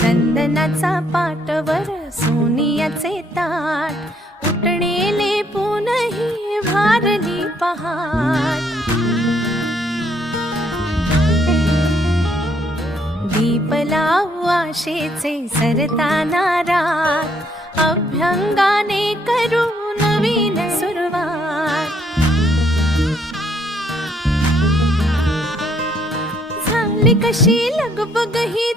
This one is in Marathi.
चंदनाचा पाटवर सोनियाचे ताट उठणेले पुनही भारली पहाट दीप लावू आशेचे सरताना रात अभ्यंगाने करू नवीन सुरुवात झाली कशी लगबग ही